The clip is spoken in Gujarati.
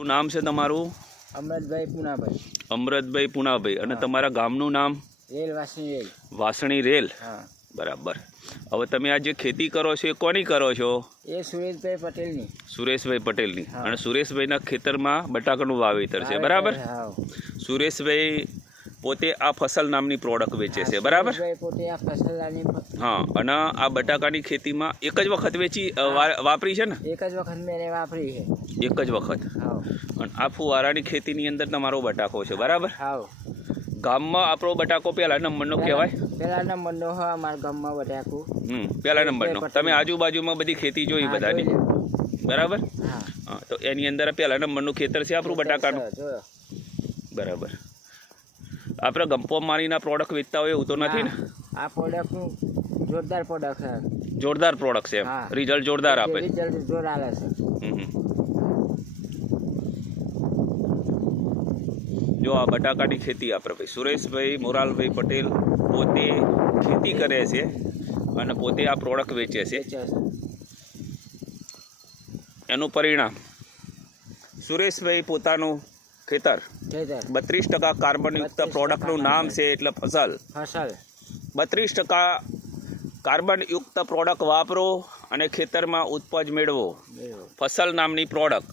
શું નામ છે તમારું? અમૃતભાઈ પુનાભાઈ. અમૃતભાઈ પુનાભાઈ. અને તમારા ગામનું નામ? રેલ વાસણી રેલ. વાસણી રેલ. હા બરાબર. હવે તમે આ જે ખેતી કરો છો એ કોની કરો છો? એ સુરેશભાઈ પટેલની. સુરેશભાઈ પટેલની. હા. અને સુરેશભાઈના ખેતરમાં બટાકાનું વાવેતર છે, બરાબર? હા. સુરેશભાઈ પોતે આ ફસલ નામની પ્રોડક્ટ વેચે છે, બરાબર? સુરેશભાઈ પોતે આ ફસલની હા. અને આ બટાકાની ખેતીમાં એક જ વખત વાપરી છે ને? એક જ વખત મેં એને વાપરી છે. એક જ વખત. હા. અને આ ફુવારાની ખેતીની અંદર તમારો બટાકો છે, બરાબર? હા. ગામમાં આપણો બટાકો પહેલા નંબરનો કહેવાય. પહેલા નંબરનો હા અમારા ગામમાં બટાકું. પહેલા નંબરનો. તમે આજુબાજુમાં બધી ખેતી જોઈ બધાની, બરાબર? હા. હા. તો એની અંદર પહેલા નંબરનું ખેતર છે આપણું બટાકાનું, જોયો. બરાબર. આપણે ગંપો મારીના પ્રોડક્ટ વેચતા હોય એવું તો નથી ને? આ પ્રોડક્ટનું જોરદાર પ્રોડક્ટ છે. જોરદાર પ્રોડક્ટ છે એમ, હા. રિઝલ્ટ જોરદાર આપે. રિઝલ્ટ જોર આવે છે. જો આ બટાકાની ખેતી આપણે ભાઈ સુરેશભાઈ મોરાલભાઈ પટેલ પોતે ખેતી કરે છે અને પોતે આ પ્રોડક્ટ વેચે છે. એનું પરિણામ સુરેશભાઈ પોતાનું ખેતર 32% કાર્બનયુક્ત પ્રોડક્ટનું નામ છે એટલે ફસલ 32% કાર્બનયુક્ત પ્રોડક્ટ વાપરો અને ખેતરમાં ઉપજ મેળવો. ફસલ નામની પ્રોડક્ટ